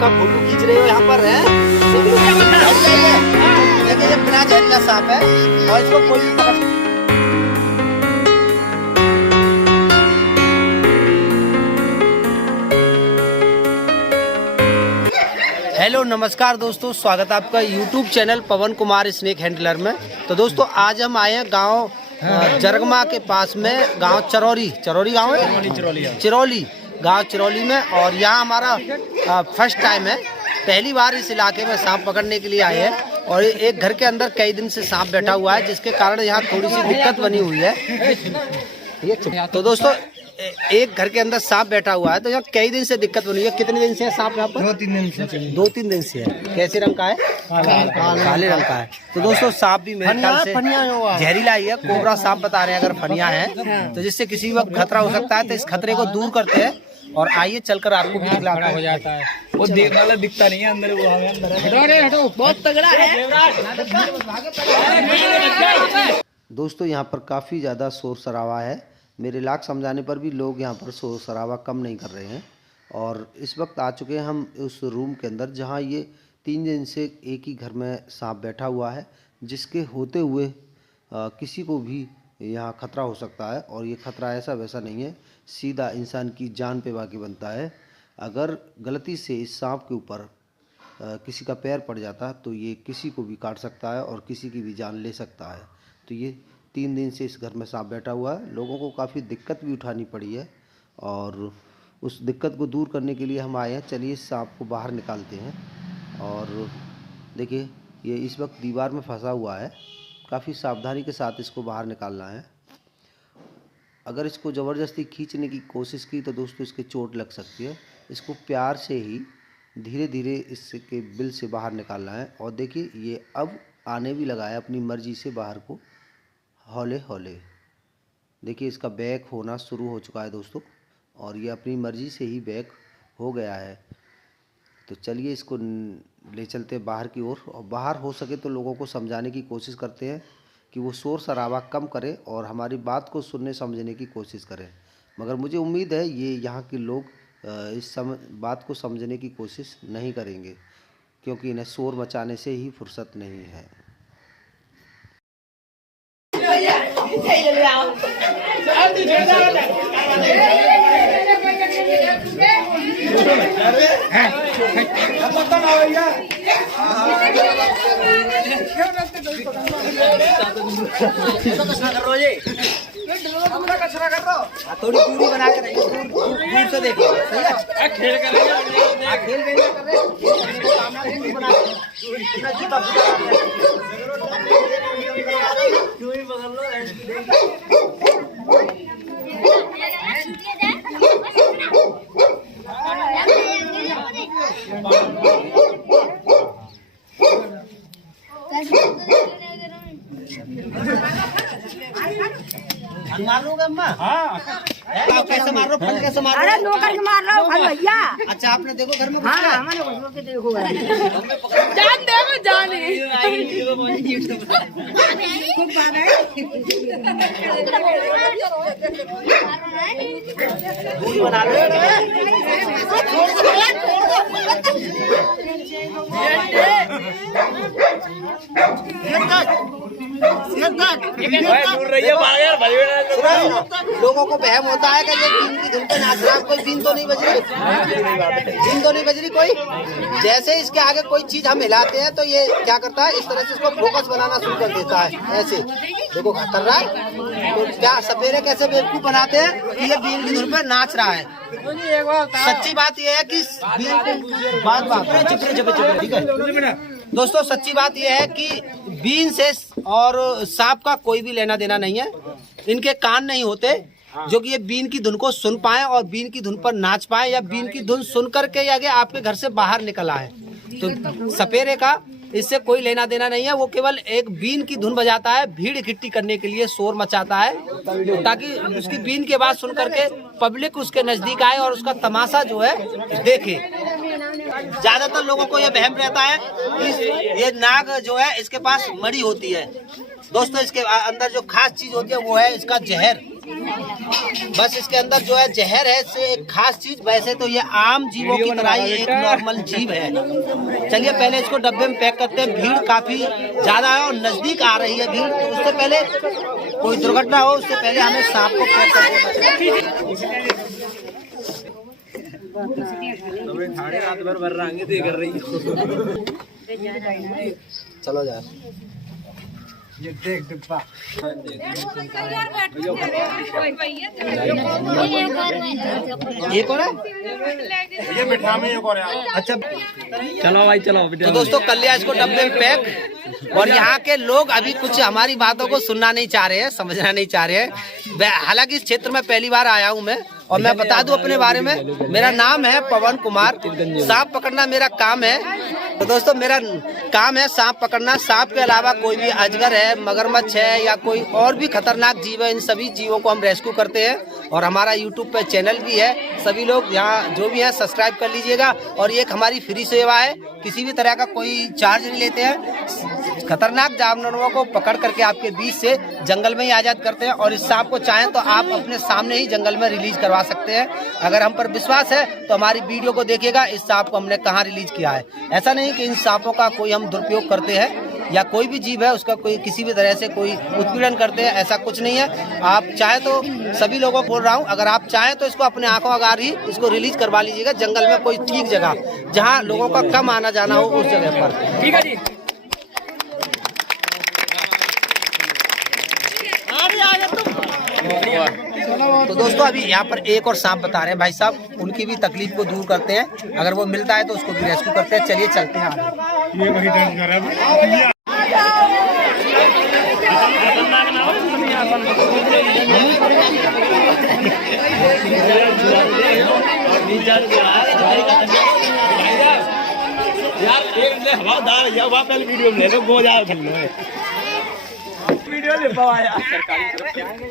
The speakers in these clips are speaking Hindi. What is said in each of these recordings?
का फोटो खींच रहे हो यहाँ पर है। देखिए ये बिना जहरीला सांप है और इसको कोई भी पकड़। हेलो नमस्कार दोस्तों, स्वागत है आपका यूट्यूब चैनल पवन कुमार स्नेक हैंडलर में। तो दोस्तों आज हम आए हैं गांव जरगमा के पास में, गांव चिरौली गांव है, चिरौली गांव चिरौली में। और यहाँ हमारा फर्स्ट टाइम है, पहली बार इस इलाके में सांप पकड़ने के लिए आए हैं। और एक घर के अंदर कई दिन से सांप बैठा हुआ है, जिसके कारण यहाँ थोड़ी सी दिक्कत बनी हुई है। तो दोस्तों एक घर के अंदर सांप बैठा हुआ है, तो यहाँ कई दिन से दिक्कत बनी है। कितने दिन से है सांप यहाँ पर? 2-3 दिन से है। कैसे रंग का है? काले रंग का है। तो दोस्तों सांप भी मेरे ख्याल से जहरीला ही है, कोबरा सांप बता रहे हैं अगर फनिया है तो, जिससे किसी वक्त खतरा हो सकता है। तो इस खतरे को दूर करते हैं और आइए चलकर आपको भी दिखलाता हो जाता है। वो देखने वाला दिखता नहीं है अंदर, वो हमें अंदर है। हटो बहुत तगड़ा है। दोस्तों यहाँ पर काफ़ी ज़्यादा शोर शराबा है। मेरे लाख समझाने पर भी लोग यहाँ पर शोर शराबा कम नहीं कर रहे हैं। और इस वक्त आ चुके हैं हम उस रूम के अंदर जहाँ ये 3 दिन से एक ही घर में सांप बैठा हुआ है, जिसके होते हुए किसी को भी यहाँ खतरा हो सकता है। और ये खतरा ऐसा वैसा नहीं है, सीधा इंसान की जान पे बाकी बनता है। अगर गलती से इस सांप के ऊपर किसी का पैर पड़ जाता तो ये किसी को भी काट सकता है और किसी की भी जान ले सकता है। तो ये 3 दिन से इस घर में सांप बैठा हुआ है। लोगों को काफ़ी दिक्कत भी उठानी पड़ी है और उस दिक्कत को दूर करने के लिए हम आए हैं। चलिए इस सांप को बाहर निकालते हैं। और देखिए ये इस वक्त दीवार में फंसा हुआ है, काफ़ी सावधानी के साथ इसको बाहर निकालना है। अगर इसको ज़बरदस्ती खींचने की कोशिश की तो दोस्तों इसके चोट लग सकती है। इसको प्यार से ही धीरे धीरे इसके बिल से बाहर निकालना है। और देखिए ये अब आने भी लगा है अपनी मर्जी से बाहर को, हौले हौले। देखिए इसका बैक होना शुरू हो चुका है दोस्तों, और ये अपनी मर्जी से ही बैक हो गया है। तो चलिए इसको ले चलते हैं बाहर की ओर, और बाहर हो सके तो लोगों को समझाने की कोशिश करते हैं कि वो शोर शराबा कम करें और हमारी बात को सुनने समझने की कोशिश करें। मगर मुझे उम्मीद है ये यहाँ के लोग इस बात को समझने की कोशिश नहीं करेंगे, क्योंकि इन्हें शोर मचाने से ही फुर्सत नहीं है। थोड़ी दूरी बना के रहिए, दूर से देखो, सही है? खेल कर रहे मार लोगे अम्मा? हाँ। आप कैसे मार रहे हो? फल कैसे मार रहे हो? अरे नौकर के मार रहा हूँ फल भैया। अच्छा आपने देखो घर में? हाँ हमने घुस के देखो। जान देखो जान दूरी बना लो। लोगों को वहम होता है कि ये बीन की धुन पे नाच रहा है। कोई बीन तो नहीं बज रही, बीन तो नहीं बज रही कोई। जैसे इसके आगे कोई चीज हम हिलाते हैं तो ये क्या करता है, इस तरह से इसको फोकस बनाना शुरू कर देता है। ऐसे देखो कर रहा है। तो क्या सपेरे कैसे बेवकूफ बनाते हैं कि ये बीन की धुन पे नाच रहा है। सच्ची बात यह है कि ठीक है दोस्तों, सच्ची बात यह है कि बीन से और सांप का कोई भी लेना देना नहीं है। इनके कान नहीं होते जो कि ये बीन की धुन को सुन पाए और बीन की धुन पर नाच पाए, या बीन की धुन सुन करके आगे आपके घर से बाहर निकल आए। तो सपेरे का इससे कोई लेना देना नहीं है। वो केवल एक बीन की धुन बजाता है, भीड़ इकट्ठी करने के लिए शोर मचाता है, ताकि उसकी बीन की आवाज सुन करके पब्लिक उसके नजदीक आए और उसका तमाशा जो है देखे। ज्यादातर लोगों को यह वहम रहता है कि ये नाग जो है इसके पास मड़ी होती है। दोस्तों इसके अंदर जो खास चीज होती है वो है इसका जहर। बस इसके अंदर जो है जहर है इससे एक खास चीज, वैसे तो ये आम जीवों की तरह ही एक नॉर्मल जीव है। चलिए पहले इसको डब्बे में पैक करते हैं। भीड़ काफी ज्यादा है और नजदीक आ रही है भीड़, तो उससे पहले कोई दुर्घटना हो उससे पहले हमें सांप को पैक कर देना चाहिए। रात भर भर रंगे तो कर रही चलो जा। ये देख डिब्बा ये कौन है? ये मिठा में एक और है। अच्छा चलो भाई चलो। तो दोस्तों कर लिया इसको डब्बे में पैक। और यहाँ के लोग अभी कुछ हमारी बातों को सुनना नहीं चाह रहे हैं, समझना नहीं चाह रहे हैं। हालांकि इस क्षेत्र में पहली बार आया हूँ मैं, और मैं बता दूं अपने बारे में, मेरा नाम है पवन कुमार। सांप पकड़ना मेरा काम है। तो दोस्तों मेरा काम है सांप पकड़ना। सांप के अलावा कोई भी अजगर है, मगरमच्छ है या कोई और भी खतरनाक जीव है, इन सभी जीवों को हम रेस्क्यू करते हैं। और हमारा यूट्यूब पे चैनल भी है, सभी लोग यहाँ जो भी हैं सब्सक्राइब कर लीजिएगा। और ये एक हमारी फ्री सेवा है, किसी भी तरह का कोई चार्ज नहीं लेते हैं। खतरनाक जानवरों को पकड़ करके आपके बीच से जंगल में ही आजाद करते हैं। और इस सांप को चाहें तो आप अपने सामने ही जंगल में रिलीज करवा सकते हैं। अगर हम पर विश्वास है तो हमारी वीडियो को देखिएगा, इस सांप को हमने कहाँ रिलीज किया है। ऐसा नहीं कि इन सांपों का कोई हम दुरुपयोग करते हैं या कोई भी जीव है उसका कोई किसी भी तरह से कोई उत्पीड़न करते हैं, ऐसा कुछ नहीं है। आप चाहे तो सभी लोगों को बोल रहा हूँ, अगर आप चाहें तो इसको अपने आंखों आगार ही इसको रिलीज करवा लीजिएगा जंगल में, कोई ठीक जगह जहाँ लोगों का कम आना जाना हो उस जगह पर। ठीक है जी। तो दोस्तों अभी यहाँ पर एक और सांप बता रहे हैं भाई साहब, उनकी भी तकलीफ को दूर करते हैं। अगर वो मिलता है तो उसको भी रेस्क्यू करते हैं। चलिए चलते हैं आगे। ये वही डांस कर रहा है। यार एक ले हवादार या वहां पहले वीडियो में ले लो, गो जाओ खेल लो। वीडियो ले पाया सरकारी तरफ से आएंगे।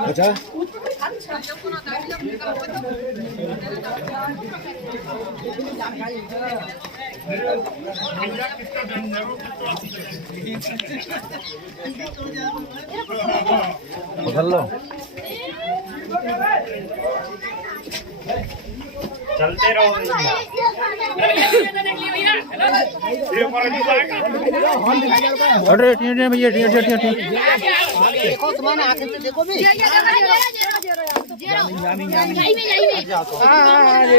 अच्छा उधर लो, चलते रहो। अरे भैया देखो सामान आगे से देखो भी।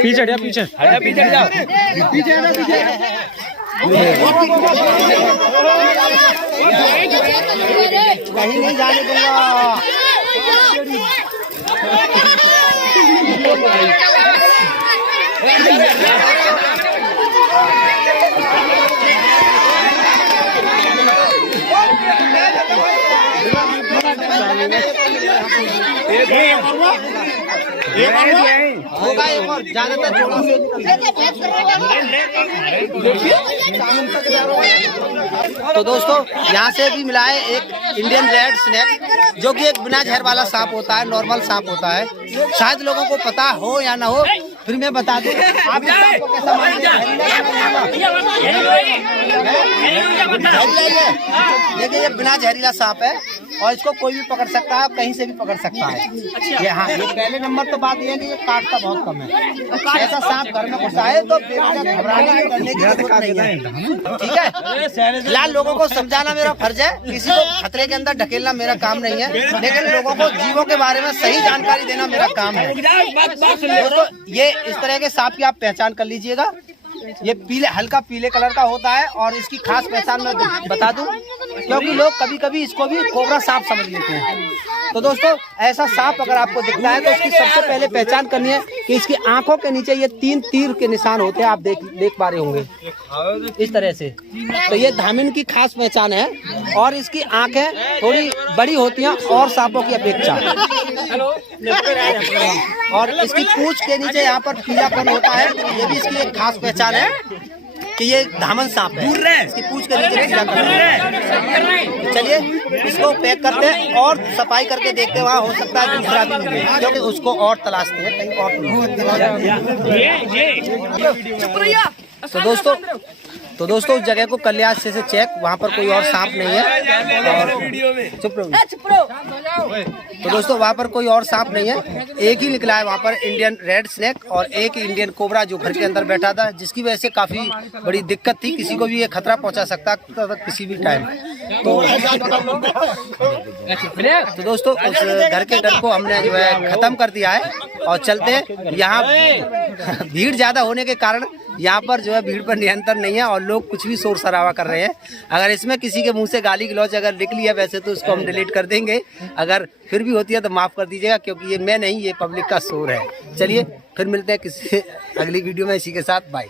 पीछे हट जा, पीछे पीछे हट जाओ, पीछे कहीं नहीं जाने दूंगा। होगा एक और ज्यादातर जोड़ों से तो दोस्तों यहाँ से भी मिला है एक इंडियन रेड स्नेक, जो कि एक बिना जहर वाला सांप होता है, नॉर्मल सांप होता है। शायद लोगों को पता हो या ना हो, फिर मैं बता दूं। आप इस सांप को कैसा मानेंगे? देखिए ये बिना जहरीला सांप है और इसको कोई भी पकड़ सकता है, कहीं से भी पकड़ सकता है। ये हाँ, ये पहले नंबर तो बात ये है कि ये काटता बहुत कम है। ऐसा सांप घर में घुसा है तो घबराने करने की जरूरत नहीं है। ठीक है, फिलहाल लोगों को समझाना मेरा फर्ज है, किसी को खतरे के अंदर ढकेलना मेरा काम नहीं है, लेकिन लोगों को जीवों के बारे में सही जानकारी देना मेरा काम है। दोस्तों ये इस तरह के सांप की आप पहचान कर लीजिएगा। ये पीले, हल्का पीले कलर का होता है और इसकी खास पहचान मैं बता दूं, क्योंकि लोग कभी कभी इसको भी कोबरा सांप समझ लेते हैं। तो दोस्तों ऐसा सांप अगर आपको दिखता है तो इसकी सबसे पहले पहचान करनी है कि इसकी आंखों के नीचे ये 3 तीर के निशान होते हैं, आप देख पा रहे होंगे इस तरह से। तो ये धामिन की खास पहचान है और इसकी आंखें थोड़ी बड़ी होती हैं और सांपों की अपेक्षा। और इसकी पूंछ के नीचे यहाँ पर पीलापन होता है, ये भी इसकी एक खास पहचान है। कि ये धामन सांप है, इसकी पूंछ के नीचे क्या कर रहे हैं। चलिए इसको पैक करते हैं और सफाई करके देखते हैं, वहाँ हो सकता है दूसरा भी मिले, क्योंकि उसको और तलाशते हैं कहीं और। तो दोस्तों उस जगह को कर लिया अच्छे से चेक, वहाँ पर कोई और सांप नहीं है। और चुप रहो। तो दोस्तों वहाँ पर कोई और सांप नहीं है, एक ही निकला है वहाँ पर इंडियन रेड स्नेक और एक इंडियन कोबरा जो घर के अंदर बैठा था, जिसकी वजह से काफी बड़ी दिक्कत थी, किसी को भी ये खतरा पहुँचा सकता था किसी भी टाइम। तो दोस्तों उस घर के डर को हमने जो है खत्म कर दिया है और चलते हैं। यहाँ भीड़ ज्यादा होने के कारण यहाँ पर जो है भीड़ पर नियंत्रण नहीं है और लोग कुछ भी शोर शराबा कर रहे हैं। अगर इसमें किसी के मुंह से गाली गलौज अगर निकली है वैसे तो उसको हम डिलीट कर देंगे, अगर फिर भी होती है तो माफ कर दीजिएगा, क्योंकि ये मैं नहीं, ये पब्लिक का शोर है। चलिए फिर मिलते हैं किसी अगली वीडियो में, इसी के साथ बाय।